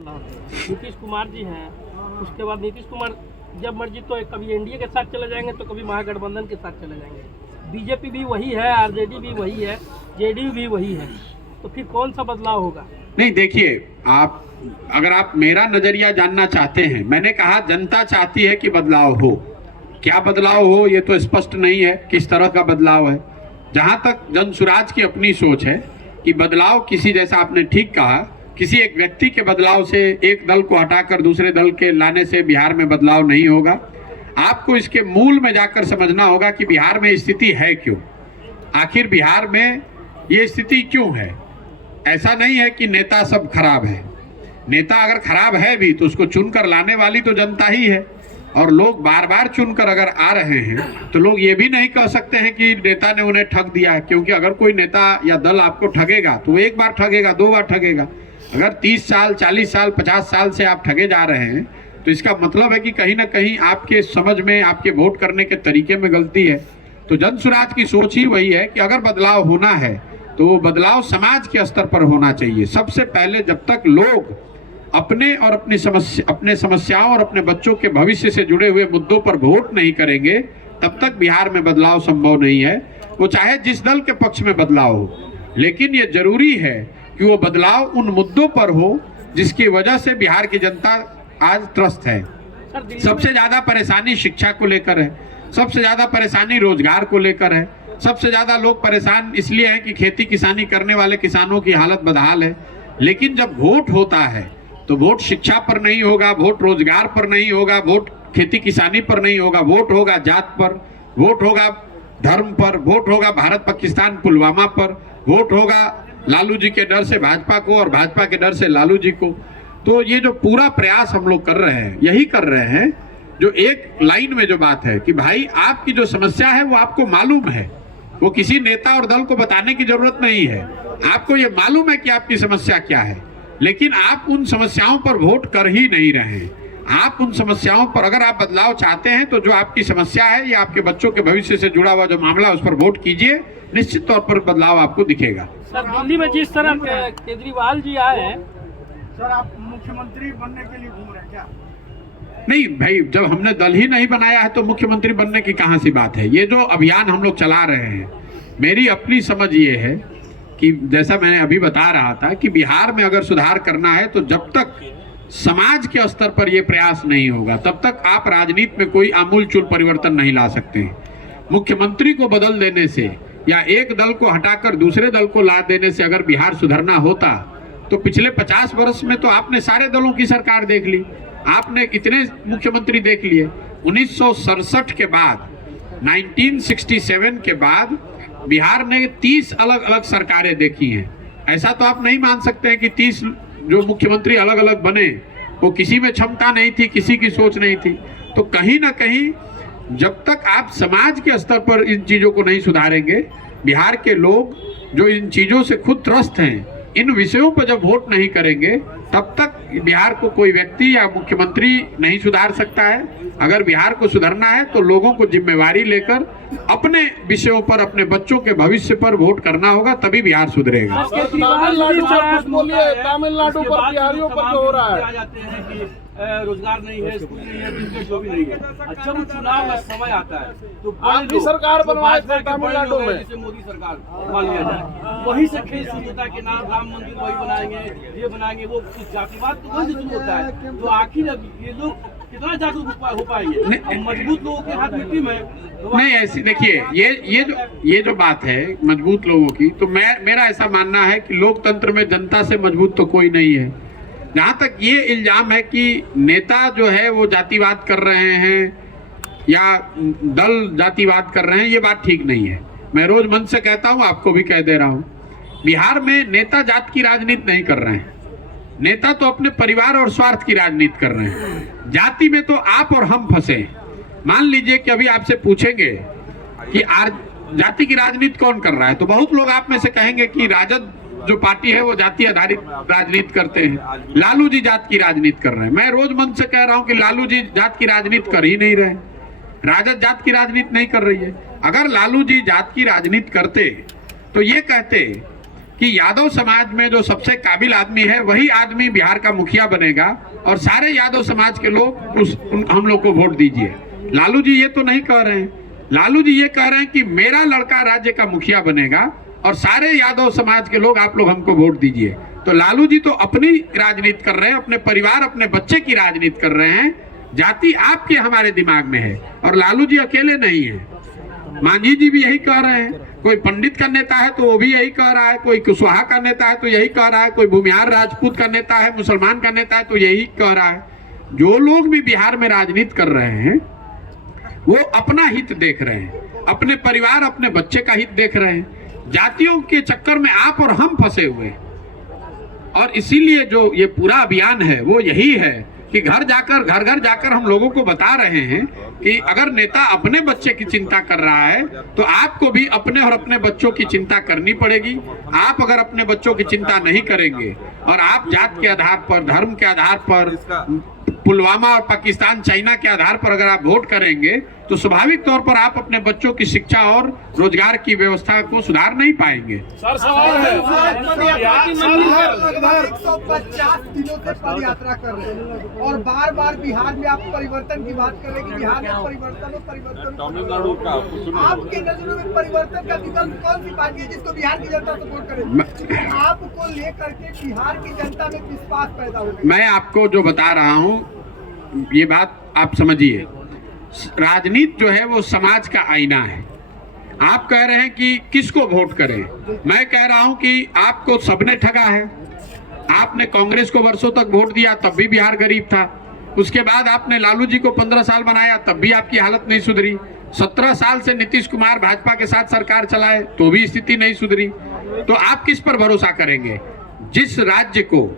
नीतीश कुमार जी हैं, उसके बाद नीतीश कुमार जब मर्जी तो कभी एनडीए के साथ चले जाएंगे तो कभी महागठबंधन के साथ चले जाएंगे। बीजेपी भी वही है, आरजेडी भी वही है, जेडीयू भी वही है, तो फिर कौन सा बदलाव होगा? नहीं, देखिए, अगर आप मेरा नजरिया जानना चाहते हैं, मैंने कहा जनता चाहती है कि बदलाव हो। क्या बदलाव हो ये तो स्पष्ट नहीं है, किस तरह का बदलाव है। जहां तक जनसुराज की अपनी सोच है कि बदलाव किसी, जैसा आपने ठीक कहा, किसी एक व्यक्ति के बदलाव से, एक दल को हटाकर दूसरे दल के लाने से बिहार में बदलाव नहीं होगा। आपको इसके मूल में जाकर समझना होगा कि बिहार में स्थिति है क्यों, आखिर बिहार में ये स्थिति क्यों है। ऐसा नहीं है कि नेता सब खराब है। नेता अगर खराब है भी तो उसको चुनकर लाने वाली तो जनता ही है, और लोग बार बार चुनकर अगर आ रहे हैं तो लोग ये भी नहीं कह सकते हैं कि नेता ने उन्हें ठग दिया है, क्योंकि अगर कोई नेता या दल आपको ठगेगा तो एक बार ठगेगा, दो बार ठगेगा। अगर 30 साल, 40 साल, 50 साल से आप ठगे जा रहे हैं तो इसका मतलब है कि कहीं ना कहीं आपके समझ में, आपके वोट करने के तरीके में गलती है। तो जनसुराज की सोच ही वही है कि अगर बदलाव होना है तो वो बदलाव समाज के स्तर पर होना चाहिए। सबसे पहले जब तक लोग अपने और अपने समस्याओं और अपने बच्चों के भविष्य से जुड़े हुए मुद्दों पर वोट नहीं करेंगे, तब तक बिहार में बदलाव संभव नहीं है। वो चाहे जिस दल के पक्ष में बदलाव हो, लेकिन ये जरूरी है कि वो बदलाव उन मुद्दों पर हो जिसकी वजह से बिहार की जनता आज त्रस्त है। सबसे ज्यादा परेशानी शिक्षा को लेकर है, सबसे ज्यादा परेशानी रोजगार को लेकर है, सबसे ज्यादा लोग परेशान इसलिए हैं कि खेती किसानी करने वाले किसानों की हालत बदहाल है। लेकिन जब वोट होता है तो वोट शिक्षा पर नहीं होगा, वोट रोजगार पर नहीं होगा, वोट खेती किसानी पर नहीं होगा, वोट होगा जात पर, वोट होगा धर्म पर, वोट होगा भारत पाकिस्तान पुलवामा पर, वोट होगा लालू जी के डर से भाजपा को और भाजपा के डर से लालू जी को। तो ये जो पूरा प्रयास हम लोग कर रहे हैं, यही कर रहे हैं जो एक लाइन में जो बात है कि भाई आपकी जो समस्या है वो आपको मालूम है, वो किसी नेता और दल को बताने की जरूरत नहीं है। आपको ये मालूम है कि आपकी समस्या क्या है, लेकिन आप उन समस्याओं पर वोट कर ही नहीं रहे हैं। आप उन समस्याओं पर, अगर आप बदलाव चाहते हैं तो जो आपकी समस्या है या आपके बच्चों के भविष्य से जुड़ा हुआ जो मामला है उस पर वोट कीजिए, निश्चित तौर पर बदलाव आपको दिखेगा। सर, दिल्ली में जिस तरह केजरीवाल जी आए हैं, सर आप मुख्यमंत्री बनने के लिए घूम रहे हैं क्या? नहीं भाई, जब हमने दल ही नहीं बनाया है तो मुख्यमंत्री बनने की कहां सी बात है। ये जो अभियान हम लोग चला रहे हैं, मेरी अपनी समझ ये है कि जैसा मैंने अभी बता रहा था कि बिहार में अगर सुधार करना है तो जब तक समाज के स्तर पर यह प्रयास नहीं होगा तब तक आप राजनीति में कोई आमूलचूल परिवर्तन नहीं ला सकते हैं। मुख्यमंत्री को बदल देने से या एक दल को हटाकर दूसरे दल को ला देने से अगर बिहार सुधरना होता तो पिछले 50 वर्ष में तो आपने सारे दलों की सरकार देख ली, आपने इतने मुख्यमंत्री देख लिए। 1967 के बाद, 1967 के बाद बिहार ने 30 अलग अलग सरकारें देखी हैं। ऐसा तो आप नहीं मान सकते हैं कि 30 जो मुख्यमंत्री अलग अलग बने वो किसी में क्षमता नहीं थी, किसी की सोच नहीं थी। तो कहीं ना कहीं जब तक आप समाज के स्तर पर इन चीजों को नहीं सुधारेंगे, बिहार के लोग जो इन चीजों से खुद त्रस्त हैं, इन विषयों पर जब वोट नहीं करेंगे तब तक बिहार को कोई व्यक्ति या मुख्यमंत्री नहीं सुधार सकता है। अगर बिहार को सुधरना है तो लोगों को जिम्मेवारी लेकर अपने विषयों पर, अपने बच्चों के भविष्य पर वोट करना होगा, तभी बिहार सुधरेगा। तमिलनाडु पर, बिहारियों पर जो हो रहा है, रोजगार नहीं है, स्कूल नहीं है, बिजनेस जो भी नहीं है। अच्छा, वो चुनाव का समय आता है तो आपकी सरकार बनवाए थे तमिलनाडु में, जैसे मोदी सरकार मान लिया जाए, वही से खेल शुरू होता है कि ना राम मंदिर वही बनाएंगे, ये बनाएंगे, वो जातिवाद तो वही से शुरू होता है। तो आखिर अब ये लोग कितना जागरूक हो पाएंगे? मजबूत लोगों के हाथ मिट्टी में नहीं। ऐसी देखिए, ये जो बात है मजबूत लोगों की, तो मेरा ऐसा मानना है कि लोकतंत्र में जनता से मजबूत तो कोई नहीं है। जहां तक ये इल्जाम है कि नेता जो है वो जातिवाद कर रहे हैं या दल जातिवाद कर रहे हैं, ये बात ठीक नहीं है। मैं रोज मन से कहता हूं, आपको भी कह दे रहा हूं, बिहार में नेता जात की राजनीति नहीं कर रहे हैं। नेता तो अपने परिवार और स्वार्थ की राजनीति कर रहे हैं। जाति में तो आप और हम फंसे। मान लीजिए कि अभी आपसे पूछेंगे कि जाति की राजनीति कौन कर रहा है, तो बहुत लोग आप में से कहेंगे कि राजद जो पार्टी है वो जाति आधारित राजनीति करते हैं, लालू जी जात की राजनीति कर रहे हैं। मैं रोज मन से कह रहा हूं कि लालू जी जात की राजनीति कर ही नहीं रहे, राजद जात की राजनीति नहीं कर रही है। अगर लालू जी जात की राजनीति करते तो ये कहते कि यादव समाज में जो सबसे काबिल आदमी है वही आदमी बिहार का मुखिया बनेगा और सारे यादव समाज के लोग हम लोग को वोट दीजिए। लालू जी ये तो नहीं कह रहे हैं। लालू जी ये कह रहे हैं कि मेरा लड़का राज्य का मुखिया बनेगा और सारे यादव समाज के लोग आप लोग हमको वोट दीजिए। तो लालू जी तो अपनी राजनीति कर रहे हैं, अपने परिवार अपने बच्चे की राजनीति कर रहे हैं। जाति आपके हमारे दिमाग में है और लालू जी अकेले नहीं है, मांझी जी भी यही कह रहे हैं। कोई पंडित का नेता है तो वो भी यही कह रहा है, कोई कुशवाहा का नेता है तो यही कह रहा है, कोई भूमिहार राजपूत का नेता है, मुसलमान का नेता है तो यही कह रहा है। जो लोग भी बिहार में राजनीति कर रहे हैं वो अपना हित देख रहे हैं, अपने परिवार अपने बच्चे का हित देख रहे हैं। जातियों के चक्कर में आप और हम फंसे हुए हैं और इसीलिए जो ये पूरा अभियान है वो यही है कि घर घर जाकर हम लोगों को बता रहे हैं कि अगर नेता अपने बच्चे की चिंता कर रहा है तो आपको भी अपने और अपने बच्चों की चिंता करनी पड़ेगी। आप अगर अपने बच्चों की चिंता नहीं करेंगे और आप जात के आधार पर, धर्म के आधार पर, पुलवामा और पाकिस्तान चाइना के आधार पर अगर आप वोट करेंगे तो स्वाभाविक तौर पर आप अपने बच्चों की शिक्षा और रोजगार की व्यवस्था को सुधार नहीं पाएंगे। सर सवाल है, लगभग 150 दिनों से पद यात्रा कर रहे हैं और बार बार बिहार में आप परिवर्तन की बात कर रहे हैं कि बिहार में परिवर्तन तमिलनाडु का आपके नजरों में परिवर्तन का विकल्प कौन सी पार्टी है जिसको बिहार की जनता सपोर्ट करे? आपको लेकर के बिहार की जनता में विश्वास पैदा हो? मैं आपको जो बता रहा हूँ ये बात आप समझिए। राजनीति जो है वो समाज का आईना है। आप कह रहे हैं कि किसको वोट करें, मैं कह रहा हूं कि आपको सबने ठगा है। आपने कांग्रेस को वर्षों तक वोट दिया तब भी बिहार गरीब था। उसके बाद आपने लालू जी को 15 साल बनाया तब भी आपकी हालत नहीं सुधरी। 17 साल से नीतीश कुमार भाजपा के साथ सरकार चलाए तो भी स्थिति नहीं सुधरी। तो आप किस पर भरोसा करेंगे? जिस राज्य को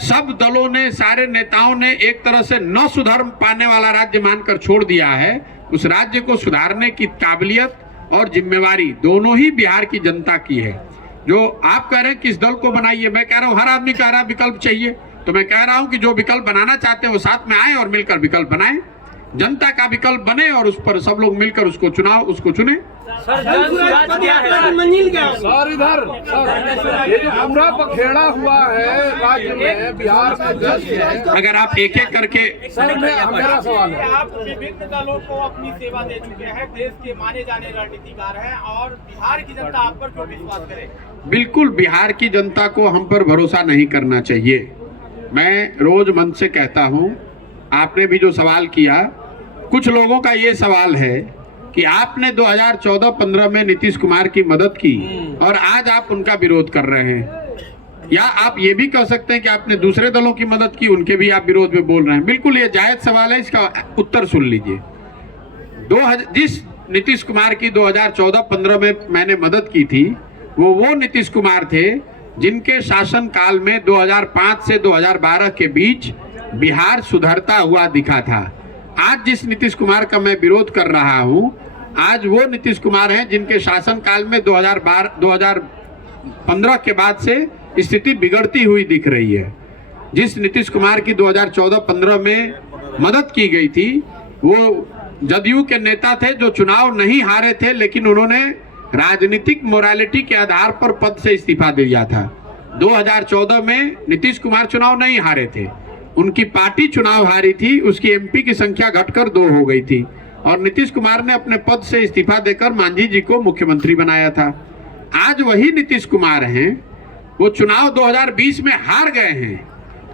सब दलों ने, सारे नेताओं ने एक तरह से न सुधर पाने वाला राज्य मानकर छोड़ दिया है, उस राज्य को सुधारने की काबिलियत और जिम्मेवारी दोनों ही बिहार की जनता की है। जो आप कह रहे हैं किस दल को बनाइए, मैं कह रहा हूं हर आदमी कह रहा है विकल्प चाहिए, तो मैं कह रहा हूं कि जो विकल्प बनाना चाहते हैं वो साथ में आए और मिलकर विकल्प बनाएं। जनता का विकल्प बने और उस पर सब लोग मिलकर उसको चुने। सर इधर ये जो पूरा पखेड़ा हुआ है राज्य में, बिहार में जश्न है। अगर आप एक एक करके सर मेरा सवाल है, आप विभिन्न दलों को अपनी सेवा दे चुके हैं, देश के माने जाने रणनीतिकार हैं और बिहार की जनता आप पर क्यों विश्वास करे? बिल्कुल बिहार की जनता को हम पर भरोसा नहीं करना चाहिए। मैं रोज मन से कहता हूं, आपने भी जो सवाल किया, कुछ लोगों का ये सवाल है कि आपने 2014-15 में नीतीश कुमार की मदद की और आज आप उनका विरोध कर रहे हैं। या आप ये भी कह सकते हैं कि आपने दूसरे दलों की मदद की, उनके भी आप विरोध में बोल रहे हैं। बिल्कुल ये जायज सवाल है, इसका उत्तर सुन लीजिए। जिस नीतीश कुमार की 2014-15 में मैंने मदद की थी वो नीतीश कुमार थे जिनके शासन काल में 2005 से 2012 के बीच बिहार सुधरता हुआ दिखा था। आज जिस नीतीश कुमार का मैं विरोध कर रहा हूं, आज वो नीतीश कुमार हैं जिनके शासन काल में 2015 के बाद से स्थिति बिगड़ती हुई दिख रही है। जिस नीतीश कुमार की 2014-15 में मदद की गई थी वो जदयू के नेता थे जो चुनाव नहीं हारे थे, लेकिन उन्होंने राजनीतिक मोरालिटी के आधार पर पद से इस्तीफा दिया था। 2014 में नीतीश कुमार चुनाव नहीं हारे थे, उनकी पार्टी चुनाव हारी थी, उसकी एमपी की संख्या घटकर 2 हो गई थी और नीतीश कुमार ने अपने पद से इस्तीफा देकर मांझी जी को मुख्यमंत्री बनाया था। आज वही नीतीश कुमार हैं, वो चुनाव 2020 में हार गए हैं।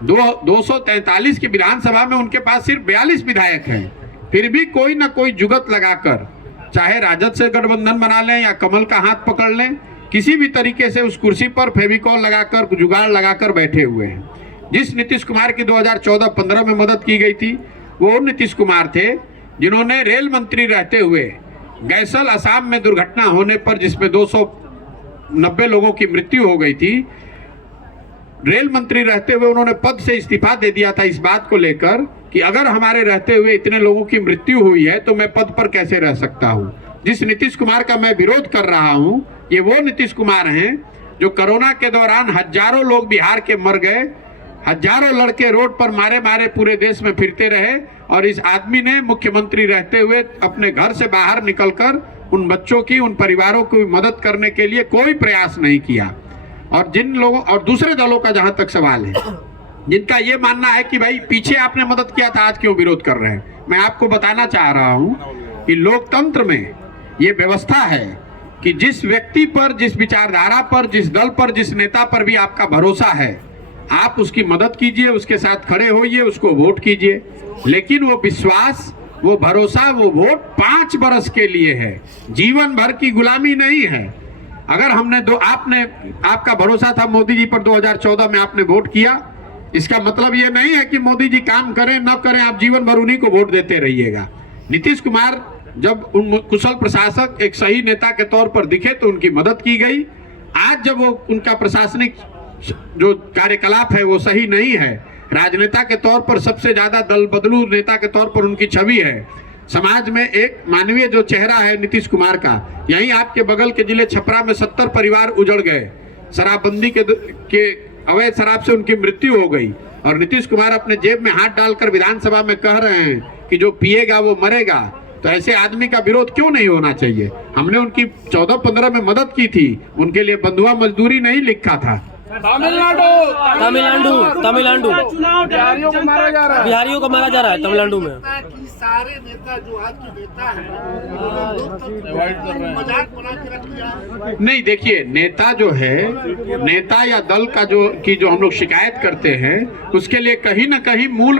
243 की विधानसभा में उनके पास सिर्फ 42 विधायक हैं, फिर भी कोई ना कोई जुगत लगाकर, चाहे राजद से गठबंधन बना लें या कमल का हाथ पकड़ लें, किसी भी तरीके से उस कुर्सी पर फेविकॉल लगाकर, जुगाड़ लगाकर बैठे हुए हैं। जिस नीतीश कुमार की 2014-15 में मदद की गई थी वो नीतीश कुमार थे जिन्होंने रेल मंत्री रहते हुए गैसल असम में दुर्घटना होने पर, जिसमें 290 लोगों की मृत्यु हो गई थी, रेल मंत्री रहते हुए उन्होंने पद से इस्तीफा दे दिया था इस बात को लेकर कि अगर हमारे रहते हुए इतने लोगों की मृत्यु हुई है तो मैं पद पर कैसे रह सकता हूं। जिस नीतीश कुमार का मैं विरोध कर रहा हूं, ये वो नीतीश कुमार हैं जो कोरोना के दौरान हजारों लोग बिहार के मर गए, हजारों लड़के रोड पर मारे मारे पूरे देश में फिरते रहे और इस आदमी ने मुख्यमंत्री रहते हुए अपने घर से बाहर निकलकर उन बच्चों की, उन परिवारों की मदद करने के लिए कोई प्रयास नहीं किया। और जिन लोगों और दूसरे दलों का जहां तक सवाल है, जिनका ये मानना है कि भाई पीछे आपने मदद किया था, आज क्यों विरोध कर रहे हैं, मैं आपको बताना चाह रहा हूं कि लोकतंत्र में ये व्यवस्था है कि जिस व्यक्ति पर, जिस विचारधारा पर, जिस दल पर, जिस नेता पर भी आपका भरोसा है, आप उसकी मदद कीजिए, उसके साथ खड़े होइए, उसको वोट कीजिए। लेकिन वो विश्वास, वो भरोसा, वो वोट 5 बरस के लिए है, जीवन भर की गुलामी नहीं है। अगर आपका भरोसा था मोदी जी पर 2014 में, आपने वोट किया, इसका मतलब ये नहीं है कि मोदी जी काम करें न करें आप जीवन भर उन्हीं को वोट देते रहिएगा। नीतीश कुमार जब उन कुशल प्रशासक, एक सही नेता के तौर पर दिखे तो उनकी मदद की गई। आज जब वो उनका प्रशासनिक जो कार्यकलाप है वो सही नहीं है, राजनेता के तौर पर सबसे ज्यादा दल बदलू नेता के तौर पर उनकी छवि है, समाज में एक मानवीय जो चेहरा है नीतीश कुमार का, यहीं आपके बगल के जिले छपरा में 70 परिवार उजड़ गए, शराबबंदी के अवैध शराब से उनकी मृत्यु हो गई, और नीतीश कुमार अपने जेब में हाथ डालकर विधानसभा में कह रहे हैं कि जो पिएगा वो मरेगा। तो ऐसे आदमी का विरोध क्यों नहीं होना चाहिए? हमने उनकी 14-15 में मदद की थी, उनके लिए बंधुआ मजदूरी नहीं लिखा था। तमिलनाडु बिहारियों को मारा जा रहा है तमिलनाडु में। सारे नेता जो आज के नेता हैं, मजाक बना के रख दिया। नहीं, देखिए, नेता जो है, नेता या दल का जो हम लोग शिकायत करते हैं, उसके लिए कहीं ना कहीं मूल